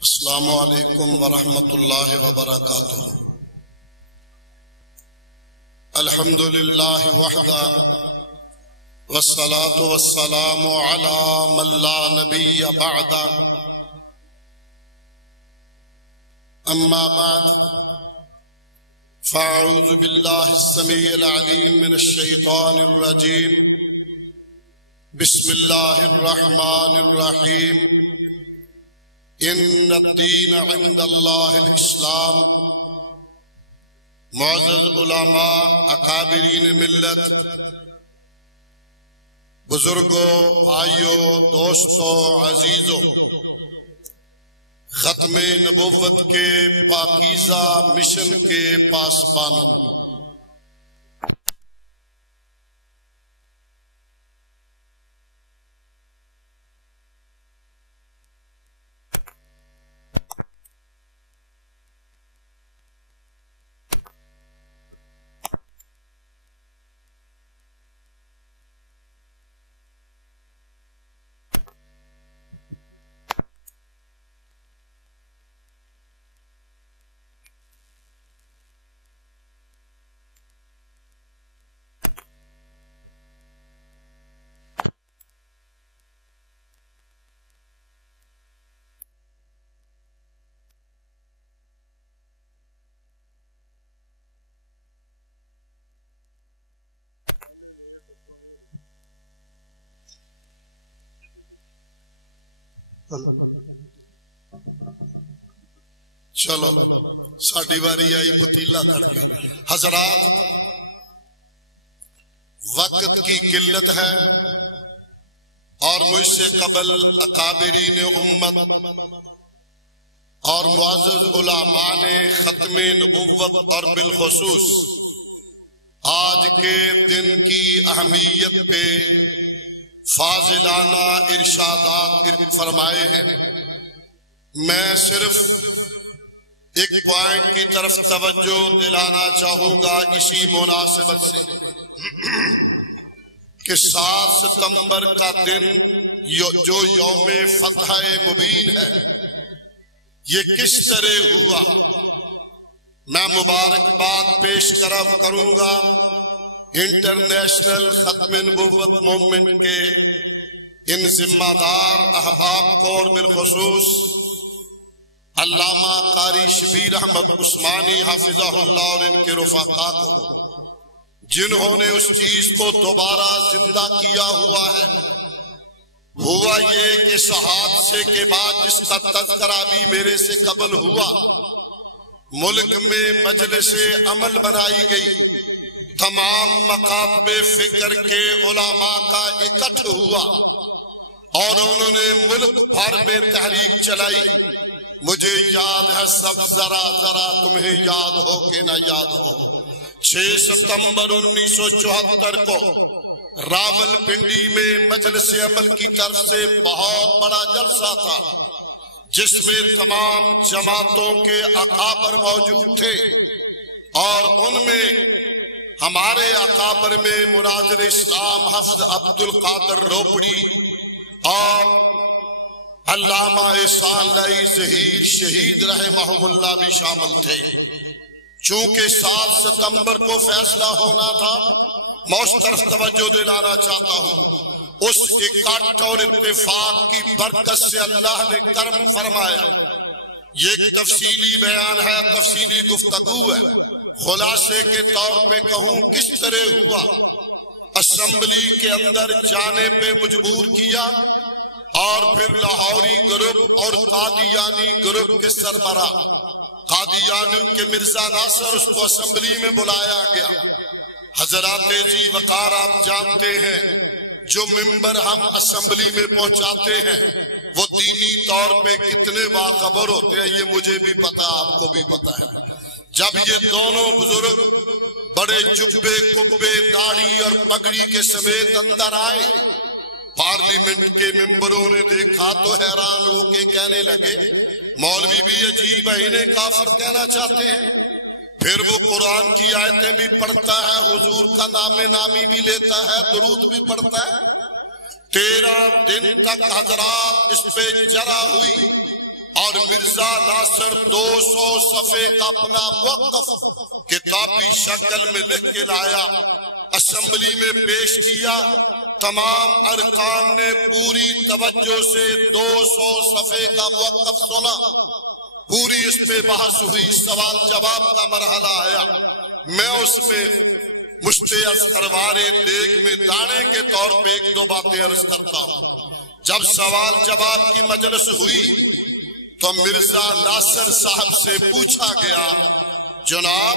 السلام علیکم ورحمۃ اللہ وبرکاتہ۔ الحمد للہ وحدہ والصلاة والسلام علی من لا نبی بعدہ، اما بعد فاعوذ باللہ السمیع العلیم من الشیطان الرجیم، بسم اللہ الرحمن الرحیم۔ ان الدین عند اللہ الاسلام۔ معزز علماء، اکابرین ملت، بزرگوں، بھائیوں، دوستوں، عزیزوں، ختم نبوت کے پاکیزہ مشن کے پاسبانوں، چلو ساڑی باری آئی پتیلا کھڑ کے۔ حضرات، وقت کی قلت ہے اور مجھ سے قبل اکابرین امت اور معزز علماء نے ختم نبوت اور بالخصوص آج کے دن کی اہمیت پہ فاضلانہ ارشادات فرمائے ہیں۔ میں صرف ایک پوائنٹ کی طرف توجہ دلانا چاہوں گا اسی مناسبت سے کہ 7 ستمبر کا دن جو یوم فتح مبین ہے، یہ کس طرح ہوا، میں مبارکباد پیش کروں گا انٹرنیشنل ختم نبوت موومنٹ کے ان ذمہ دار احباب کو اور بالخصوص علامہ قاری شبیر احمد عثمانی حافظہ اللہ اور ان کے رفقا کو، جنہوں نے اس چیز کو دوبارہ زندہ کیا ہوا ہے۔ ہوا یہ کہ اس حادثے کے بعد جس کا تذکرہ بھی میرے سے قبل ہوا، ملک میں مجلس عمل بنائی گئی، تمام مکاتب فکر کے علماء کا اکٹھ ہوا اور انہوں نے ملک بھر میں تحریک چلائی۔ مجھے یاد ہے سب، ذرا تمہیں یاد ہو کہ نہ یاد ہو، 6 ستمبر 1974 کو راول پنڈی میں مجلس عمل کی طرف سے بہت بڑا جلسہ تھا، جس میں تمام جماعتوں کے اکابر موجود تھے اور ان میں ہمارے اکابر میں مناظر اسلام حافظ عبد القادر روپڑی اور علامہ احسان لائی ظہیر شہید رحمہم اللہ بھی شامل تھے۔ چونکہ 7 ستمبر کو فیصلہ ہونا تھا، میں اس طرف توجہ دلانا چاہتا ہوں۔ اس اکٹھ اور اتفاق کی برکت سے اللہ نے کرم فرمایا۔ یہ ایک تفصیلی بیان ہے، تفصیلی گفتگو ہے۔ خلاصے کے طور پہ کہوں کس طرح ہوا، اسمبلی کے اندر جانے پہ مجبور کیا اور پھر لاہوری گروپ اور قادیانی گروپ کے سربراہ قادیانی کے مرزا ناصر، اس کو اسمبلی میں بلایا گیا۔ حضرات ذی وقار، آپ جانتے ہیں جو ممبر ہم اسمبلی میں پہنچاتے ہیں وہ دینی طور پہ کتنے باخبر ہوتے ہیں، یہ مجھے بھی پتا، آپ کو بھی پتا ہے۔ جب یہ دونوں بزرگ بڑے جبے کبے داڑھی اور پگڑی کے سمیت اندر آئے، پارلیمنٹ کے ممبروں نے دیکھا تو حیران ہو کے کہنے لگے، مولوی بھی عجیب ہے، انہیں کافر کہنا چاہتے ہیں۔ پھر وہ قرآن کی آیتیں بھی پڑھتا ہے، حضور کا نام نامی بھی لیتا ہے، درود بھی پڑھتا ہے۔ 13 دن تک حضرات اس پہ جرا ہوئی اور مرزا ناصر 200 صفحے کا اپنا موقف کتابی شکل میں لکھ کے لایا، اسمبلی میں پیش کیا، تمام ارکان نے پوری توجہ سے 200 صفحے کا موقف سنا، پوری اس پہ بحث ہوئی، سوال جواب کا مرحلہ آیا۔ میں اس میں مشت اصغروار دیگ میں دانے کے طور پہ ایک دو باتیں عرض کرتا ہوں۔ جب سوال جواب کی مجلس ہوئی تو مرزا ناصر صاحب سے پوچھا گیا، جناب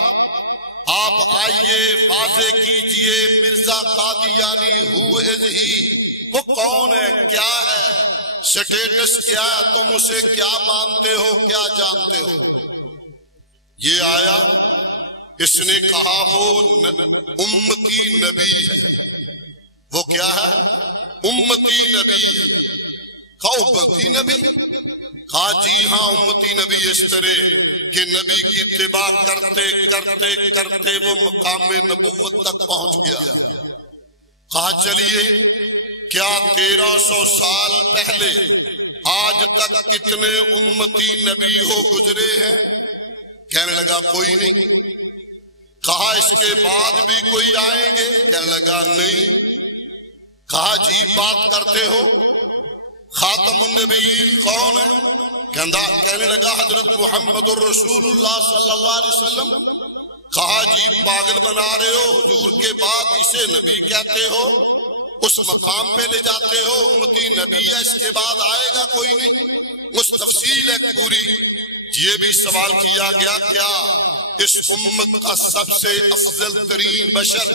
آپ آئیے واضح کیجئے مرزا قادیانی ہو از ہی، وہ کون ہے، کیا ہے، سٹیٹس کیا ہے، تم اسے کیا مانتے ہو، کیا جانتے ہو؟ یہ آیا، اس نے کہا وہ امتی نبی ہے۔ وہ کیا ہے؟ امتی نبی ہے۔ کہا امتی نبی؟ کہا جی ہاں امتی نبی، اس طرح کہ نبی کی اتباع کرتے کرتے کرتے وہ مقام نبوت تک پہنچ گیا۔ کہا چلیے کیا 1300 سال پہلے آج تک کتنے امتی نبی ہو گزرے ہیں؟ کہنے لگا کوئی نہیں۔ کہا اس کے بعد بھی کوئی آئیں گے؟ کہنے لگا نہیں۔ کہا جی بات کرتے ہو، خاتم النبیین کون ہے؟ کہنے لگا حضرت محمد الرسول اللہ صلی اللہ علیہ وسلم۔ کہا جی پاگل بنا رہے ہو، حضور کے بعد اسے نبی کہتے ہو، اس مقام پہ لے جاتے ہو، امتی نبی ہے، اس کے بعد آئے گا کوئی نہیں۔ اس تفصیل ایک پوری یہ بھی سوال کیا گیا، کیا اس امت کا سب سے افضل ترین بشر،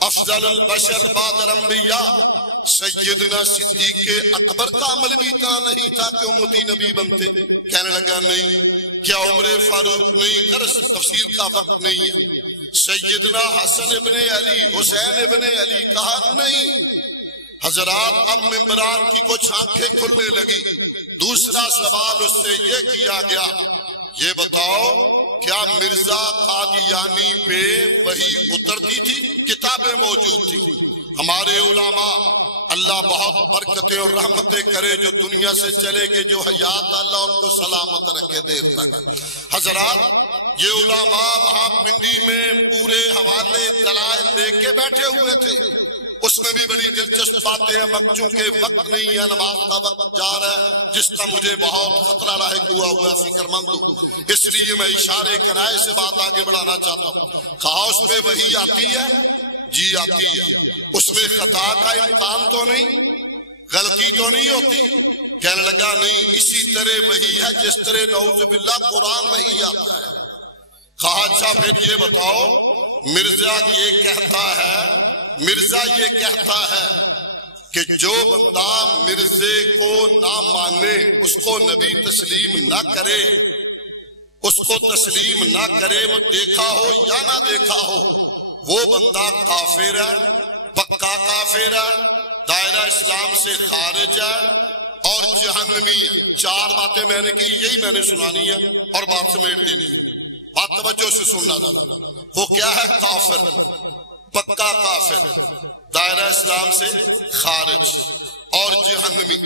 افضل البشر بعد الانبیاء سیدنا صدیق اکبر کا عمل بھی اتنا نہیں تھا کہ امتی نبی بنتے؟ کہنے لگا نہیں۔ کیا عمر فاروق نہیں؟ تفصیل کا وقت نہیں ہے۔ سیدنا حسن ابن علی، حسین ابن علی؟ کہا نہیں۔ حضرات اب ممبران کی کچھ آنکھیں کھلنے لگی۔ دوسرا سوال اس سے یہ کیا گیا، یہ بتاؤ کیا مرزا قادیانی پہ وحی اترتی تھی؟ کتابیں موجود تھی۔ ہمارے علماء اللہ بہت برکتیں اور رحمتیں کرے، جو دنیا سے چلے گے، جو حیات اللہ ان کو سلامت رکھے دیر تک۔ حضرات یہ علماء وہاں پنڈی میں پورے حوالے دلائل لے کے بیٹھے ہوئے تھے، اس میں بھی بڑی دلچسپ باتیں ہیں، مگر کہ وقت نہیں ہے، نماز کا وقت جا رہا ہے، جس کا مجھے بہت خطرہ لاحق ہوا فکر مند ہوں، اس لیے میں اشارے کنائے سے بات آگے بڑھانا چاہتا ہوں۔ کہا اس پہ وحی آتی ہے؟ جی آتی ہے۔ اس میں خطا کا امکان تو نہیں، غلطی تو نہیں ہوتی؟ کہنے لگا نہیں، اسی طرح وحی ہے جس طرح نعوذ باللہ قرآن وحی آتا ہے۔ کہا اچھا پھر یہ بتاؤ، مرزا یہ کہتا ہے کہ جو بندہ مرزے کو نہ مانے، اس کو نبی تسلیم نہ کرے، اس کو تسلیم نہ کرے، وہ دیکھا ہو یا نہ دیکھا ہو، وہ بندہ کافر ہے، پکا کافر ہے، دائرہ اسلام سے خارج ہے اور جہنمی ہے۔ چار باتیں میں نے کی، یہی میں نے سنانی ہے اور بات سمیٹ دینی ہے، بات توجہ سے سننا ذرا۔ وہ کیا ہے؟ کافر، پکا کافر، دائرہ اسلام سے خارج اور جہنمی۔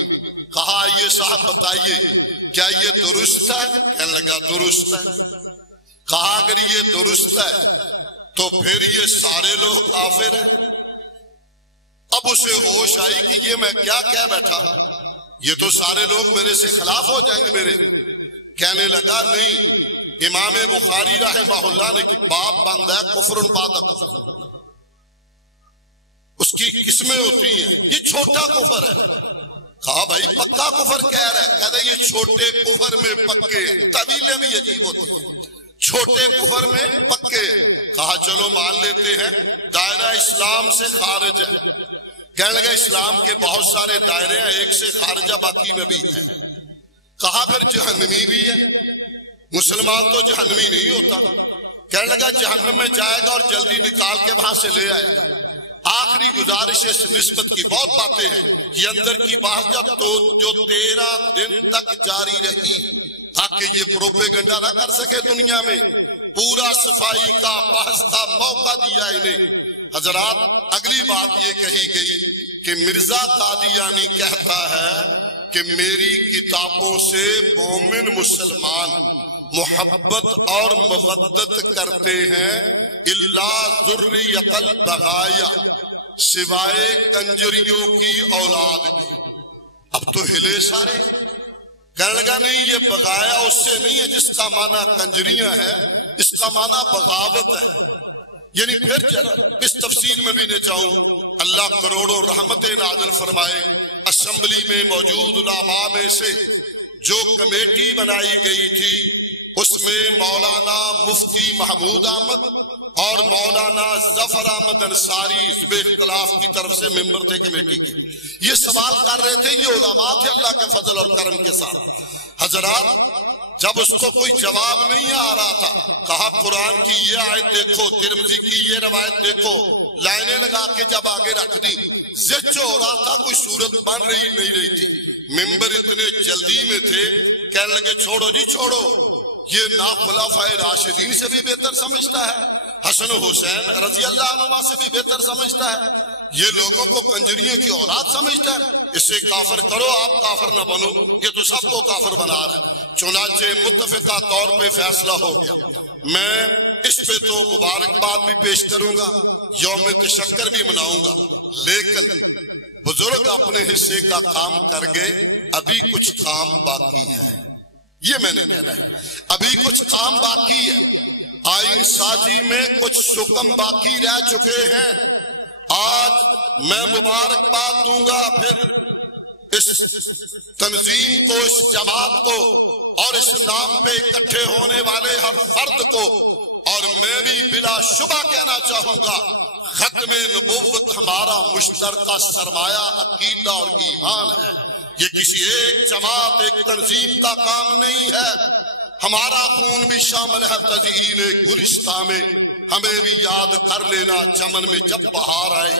کہا یہ صاحب بتائیے کیا یہ درست ہے؟ کہنے لگا درست ہے۔ کہا اگر یہ درست ہے تو پھر یہ سارے لوگ کافر ہیں؟ اب اسے ہوش آئی کہ یہ میں کیا کہہ بیٹھا، یہ تو سارے لوگ میرے سے خلاف ہو جائیں گے میرے۔ کہنے لگا نہیں، امام بخاری رحمہ اللہ نے باب باندھا ہے کفر بعد کفر، اس کی قسمیں ہوتی ہیں، یہ چھوٹا کفر ہے۔ کہا بھائی پکا کفر کہہ رہا ہے، کہہ رہا یہ چھوٹے کفر میں پکے ہیں، طویلیں بھی عجیب ہوتی ہیں، چھوٹے کفر میں پکے ہیں۔ کہا چلو مان لیتے ہیں دائرہ اسلام سے خارج ہے۔ کہنے لگا اسلام کے بہت سارے دائرے ہیں، ایک سے خارجہ باقی میں بھی ہے۔ کہا پھر جہنمی بھی ہے؟ مسلمان تو جہنمی نہیں ہوتا۔ کہنے لگا جہنم میں جائے گا اور جلدی نکال کے وہاں سے لے آئے گا۔ آخری گزارش اس نسبت کی، بہت باتیں ہیں، یہ اندر کی بات جو 13 دن تک جاری رہی تاکہ یہ پروپیگنڈا نہ کر سکے دنیا میں، پورا صفائی کا بحث کا موقع دیا انہیں۔ حضرات اگلی بات یہ کہی گئی کہ مرزا قادیانی کہتا ہے کہ میری کتابوں سے مومن مسلمان محبت اور مودت کرتے ہیں الا ذریۃ البغایا، سوائے کنجریوں کی اولاد کے۔ اب تو ہلے سارے، کہنے لگا نہیں یہ بغایا اس سے نہیں ہے جس کا معنی کنجریاں ہے، اس کا معنی بغاوت ہے۔ یعنی پھر ذرا اس تفصیل میں بھی نہ چاہوں، اللہ کروڑوں رحمتیں نازل فرمائے۔ اسمبلی میں موجود علماء میں سے جو کمیٹی بنائی گئی تھی اس میں مولانا مفتی محمود احمد اور مولانا ظفر احمد انصاری حزب اختلاف کی طرف سے ممبر تھے کمیٹی کے۔ یہ سوال کر رہے تھے، یہ علماء تھے اللہ کے فضل اور کرم کے ساتھ۔ حضرات جب اس کو کوئی جواب نہیں آ رہا تھا، کہا قرآن کی یہ آیت دیکھو، ترمذی کی یہ روایت دیکھو، لائنیں لگا کے جب آگے رکھ دی، زچ ہو رہا تھا، کوئی صورت بن رہی نہیں رہی تھی۔ ممبر اتنے جلدی میں تھے، کہنے لگے چھوڑو جی چھوڑو، یہ نا خلفائے راشدین سے بھی بہتر سمجھتا ہے، حسن حسین رضی اللہ عنہ سے بھی بہتر سمجھتا ہے، یہ لوگوں کو کنجریوں کی اولاد سمجھتا ہے، اسے کافر کرو، آپ کافر نہ بنو، یہ تو سب کو کافر بنا رہا ہے۔ چنانچہ متفقہ طور پہ فیصلہ ہو گیا۔ میں اس پہ تو مبارکباد بھی پیش کروں گا، یوم تشکر بھی مناؤں گا، لیکن بزرگ اپنے حصے کا کام کر گئے، ابھی کچھ کام باقی ہے، یہ میں نے کہنا ہے، ابھی کچھ کام باقی ہے۔ آئین سازی میں کچھ حکم باقی رہ چکے ہیں۔ آج میں مبارکباد دوں گا پھر اس تنظیم کو، اس جماعت کو اور اس نام پہ اکٹھے ہونے والے ہر فرد کو، اور میں بھی بلا شبہ کہنا چاہوں گا ختم نبوت ہمارا مشترکہ سرمایہ عقیدہ اور ایمان ہے، یہ کسی ایک جماعت ایک تنظیم کا کام نہیں ہے۔ ہمارا خون بھی شامل ہے تزئین گلستاں میں، ہمیں بھی یاد کر لینا چمن میں جب بہار آئے،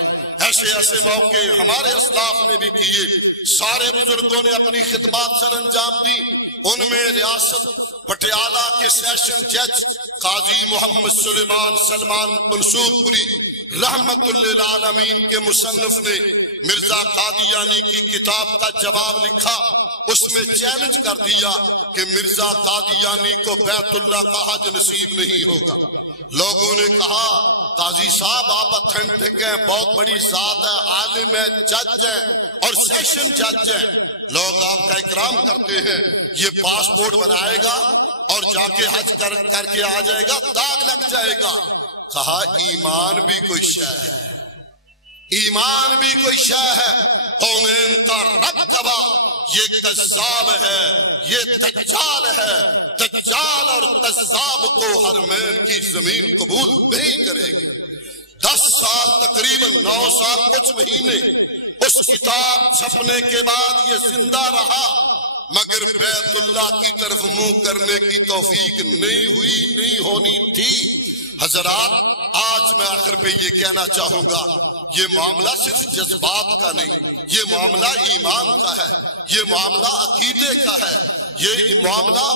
ایسے ایسے موقع ہمارے اسلاف نے بھی کیے، سارے بزرگوں نے اپنی خدمات سر انجام دی، ان میں ریاست پٹیالہ کے سیشن جج قاضی محمد سلیمان سلمان منصور پوری رحمت للعالمین کے مصنف نے مرزا قادیانی کی کتاب کا جواب لکھا، اس میں چیلنج کر دیا کہ مرزا قادیانی کو بیت اللہ کا حج نصیب نہیں ہوگا۔ لوگوں نے کہا قاضی صاحب آپ اتھینٹک ہیں، بہت بڑی ذات ہے، عالم ہے، جج ہیں اور سیشن جج ہیں، لوگ آپ کا اکرام کرتے ہیں، یہ پاسپورٹ بنائے گا اور جا کے حج کر کے آ جائے گا، داغ لگ جائے گا۔ کہا ایمان بھی کوئی شے ہے، ایمان بھی کوئی شے ہے، کونین کا رب گواہ یہ کذاب ہے، یہ دجال ہے، دجال اور کذاب کو حرمین کی زمین قبول نہیں کرے گی۔ 10 سال تقریباً 9 سال کچھ مہینے اس کتاب چھپنے کے بعد یہ زندہ رہا، مگر بیت اللہ کی طرف منہ کرنے کی توفیق نہیں ہوئی، نہیں ہونی تھی۔ حضرات آج میں آخر پہ یہ کہنا چاہوں گا، یہ معاملہ صرف جذبات کا نہیں، یہ معاملہ ایمان کا ہے، یہ معاملہ عقیدے کا ہے، یہ معاملہ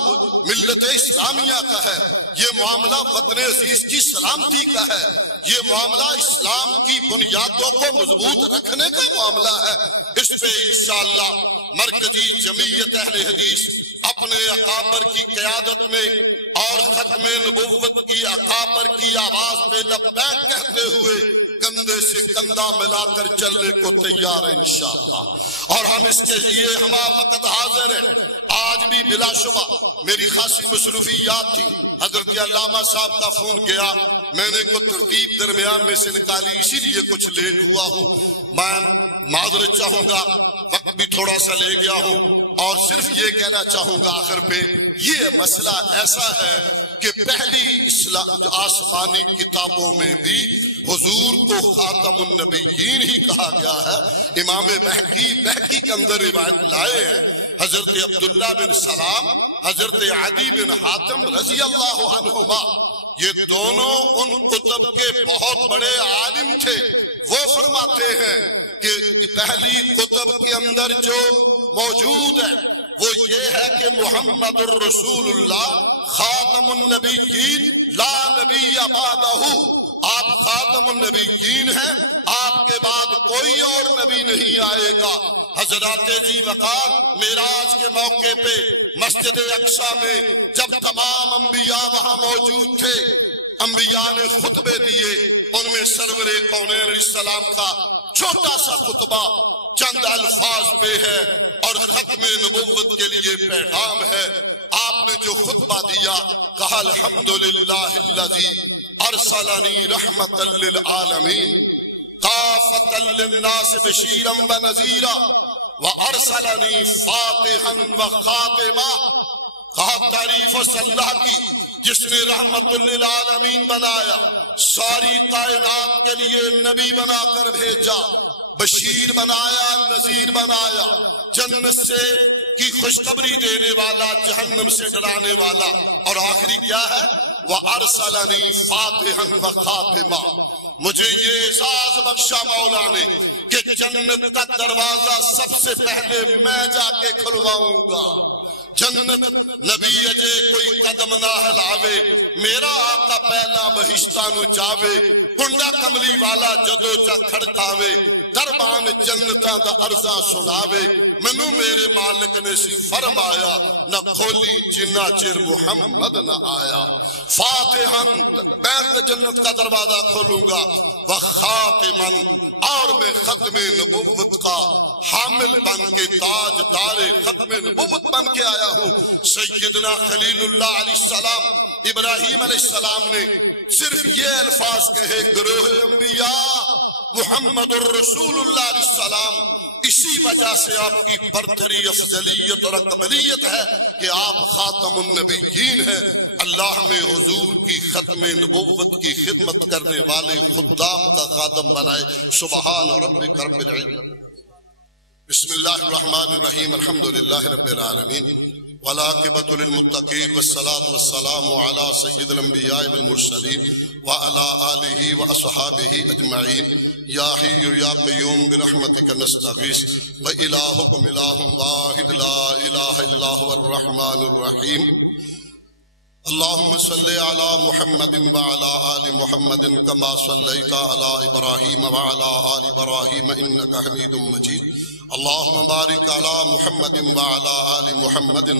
ملت اسلامیہ کا ہے، یہ معاملہ وطن عزیز کی سلامتی کا ہے، یہ معاملہ اسلام کی بنیادوں کو مضبوط رکھنے کا معاملہ ہے۔ اس پہ انشاءاللہ مرکزی جمعیت اہل حدیث اپنے اکابر کی قیادت میں اور ختم نبوت کی اکابر کی آواز پہ لبیک کہتے ہوئے کندھے سے کندھا ملا کر چلنے کو تیار ہے انشاءاللہ، اور ہم اس کے لیے ہما وقت حاضر ہیں۔ آج بھی بلا شبہ میری خاصی مصروفیات تھی، حضرت علامہ صاحب کا فون گیا، میں نے کو ترتیب درمیان میں سے نکالی، اسی لیے کچھ لیٹ ہوا ہوں، میں معذرت چاہوں گا، وقت بھی تھوڑا سا لے گیا ہوں، اور صرف یہ کہنا چاہوں گا آخر پہ، یہ مسئلہ ایسا ہے کہ پہلی آسمانی کتابوں میں بھی حضور کو خاتم النبیین ہی کہا گیا ہے۔ امام بہقی کے اندر روایت لائے ہیں، حضرت عبداللہ بن سلام، حضرت عدی بن حاتم رضی اللہ عنہما، یہ دونوں ان کتب کے بہت بڑے عالم تھے، وہ فرماتے ہیں کہ پہلی کتب کے اندر جو موجود ہے وہ یہ ہے کہ محمد الرسول اللہ خاتم النبیین لا نبی بعدہ، آپ خاتم النبیین ہیں، آپ کے بعد کوئی اور نبی نہیں آئے گا۔ حضرات ذی وقار معراج کے موقع پہ مسجد اقصی میں جب تمام انبیاء وہاں موجود تھے، انبیاء نے خطبے دیے، ان میں سرور کونین علیہ السلام کا چھوٹا سا خطبہ چند الفاظ پہ ہے اور ختم نبوت کے لیے پیغام ہے۔ آپ نے جو خطبہ دیا کہا الحمدللہ الذی ارسلنی رحمت للعالمین کافۃ للناس بشیرا ونذیرا وارسلنی فاتحا وخاتما۔ کہا تعریف اس اللہ کی جس نے رحمت للعالمین بنایا، ساری کائنات کے لیے نبی بنا کر بھیجا، بشیر بنایا، نذیر بنایا، جنت سے کی خوشخبری دینے والا، جہنم سے ڈرانے والا، اور آخری کیا ہے؟ وَأَرْسَلَنِي فَاتِحًا وَخَاتِمًا۔ مجھے یہ اعزاز بخشا مولا نے کہ جنت کا دروازہ سب سے پہلے میں جا کے کھلواؤں گا۔ جنت نبی اجے کوئی قدم نہ ہلاوے، میرا آقا پہلا بہشتہ نو جاوے، کنڈا کملی والا جدو چا کھڑکاوے، دربان جنتاں دا عرضاں سناوے، منو میرے مالک نے سی فرمایا نہ کھولی جنہ چر محمد نہ آیا۔ فاتحن بیر جنت کا دروازہ کھولوں گا، وخاتمن اور میں ختم نبوت کا حامل بن کے تاج دار ختم نبوت بن کے آیا ہوں۔ سیدنا خلیل اللہ علیہ السلام ابراہیم علیہ السلام نے صرف یہ الفاظ کہے، گروہ انبیاء محمد الرسول اللہ علیہ السلام، اسی وجہ سے آپ کی برتری، افضلیت اور اکملیت ہے کہ آپ خاتم النبیین ہیں۔ اللہ میں حضور کی ختم نبوت کی خدمت کرنے والے خدام کا خادم بنائے۔ سبحان ربک رب العزت۔ بسم اللہ الرحمن الرحیم، الحمدللہ رب العالمین، والعاقبۃ للمتقین، والصلاة والسلام علی سید الانبیاء والمرسلین وعلی آلہ واصحابہ اجمعین۔ یا حی یا قیوم برحمتک نستغیث وإلہکم الہ واحد لا الہ الا هو الرحمن الرحیم۔ اللہم صلی علی محمد وعلی آل محمد کما صلیت علی ابراہیم وعلی آل ابراہیم انک حمید مجید۔ اللہم بارک علی محمد وعلی آل محمد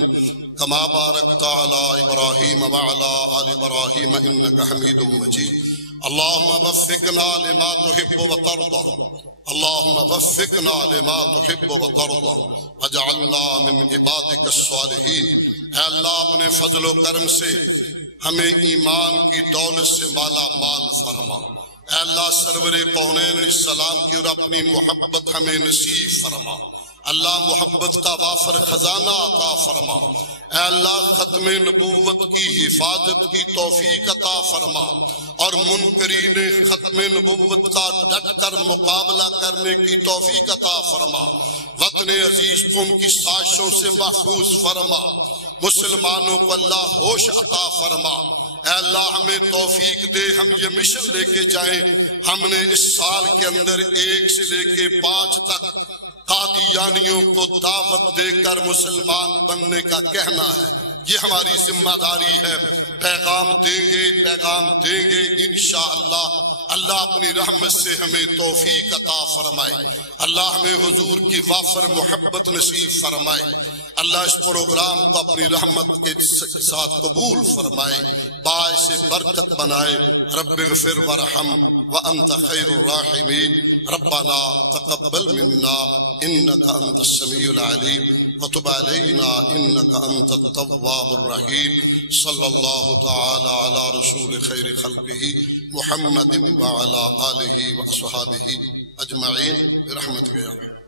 کما بارکت علی ابراہیم وعلی آل ابراہیم انک حمید مجید۔ اللہم وفقنا لما تحب وترضى، اللہم وفقنا لما تحب وترضى واجعلنا من عبادک الصالحین۔ اے اللہ اپنے فضل و کرم سے ہمیں ایمان کی دولت سے مالا مال فرما۔ اے اللہ سرور کونین علیہ السلام کی اور اپنی محبت ہمیں نصیب فرما۔ اللہ محبت کا وافر خزانہ عطا فرما۔ اے اللہ ختم نبوت کی حفاظت کی توفیق عطا فرما، اور منکرین ختم نبوت کا ڈٹ کر مقابلہ کرنے کی توفیق عطا فرما۔ وطن عزیز کو ان کی سازشوں سے محفوظ فرما۔ مسلمانوں کو اللہ ہوش عطا فرما۔ اے اللہ ہمیں توفیق دے ہم یہ مشن لے کے جائیں۔ ہم نے اس سال کے اندر 1 سے لے کے 5 تک قادیانیوں کو دعوت دے کر مسلمان بننے کا کہنا ہے، یہ ہماری ذمہ داری ہے۔ پیغام دیں گے انشاءاللہ۔ اللہ اپنی رحمت سے ہمیں توفیق عطا فرمائے، اللہ ہمیں حضور کی وافر محبت نصیب فرمائے، اللہ اس پروگرام کو اپنی رحمت کے ساتھ قبول فرمائے، باعث برکت بنائے۔ رب اغفر ورحم وانت خیر الراحمین۔ ربنا تقبل منا انك انت السمیع العلیم وتب علینا انك انت التواب الرحیم۔ صلی اللہ تعالی علی رسول خیر خلقہ محمد وعلی آلہ واصحابہ اجمعین برحمتک یا رحمن۔